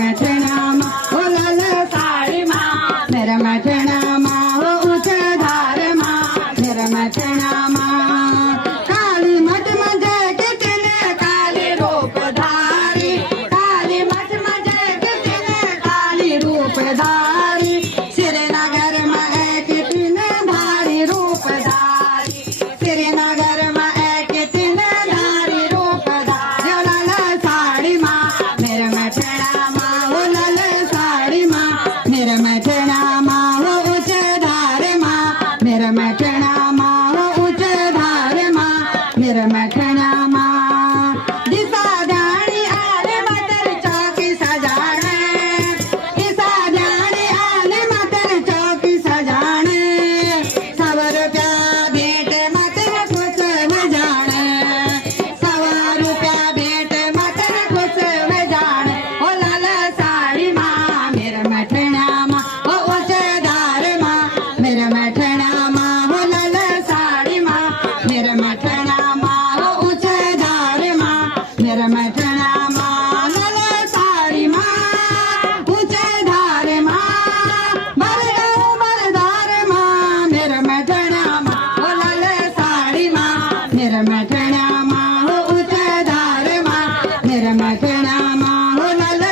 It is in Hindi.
मठना मा ओ लाल साड़ी मा मेरा मठना मा ओ उच्च धार मा मेरा मठना मा काली मठ मजे कितने काली रूप धारी काली मठ मजे कितने काली रूप धारी श्रीनगर में है कितने धारी रूप धारी श्रीनगर में है कितने धारी रूप धारी ओ लाल साड़ी मा मेरा मठना मा ओ लाल साड़ी मा मेरा मठना मा ओ उच्च धार मा मेरा मठना मा ओ उच्च धार मा मेरा मठना मा दिशा जानी आले मतर चौकी सजाने दिशा जानी आले मतर चौकी सजाने सवर रुपया भेंट मतर खुश में जाने सवर रुपया भेंट मतर खुश में जाने ओ लाल साड़ी मा मेरा मठना मा ओ उच्च धार मा मेरा मठना मा ओ लाल साड़ी मा मेरा मठना मा ओ उच्च धार मा मेरा मठना मा लाल साड़ी मा उच्च धार मा बलगाव बलदार मा मेरा मठना मा ओ लाल साड़ी मा मेरा मठना मा ओ उच्च धार मा मेरा मठना मा ओ लाल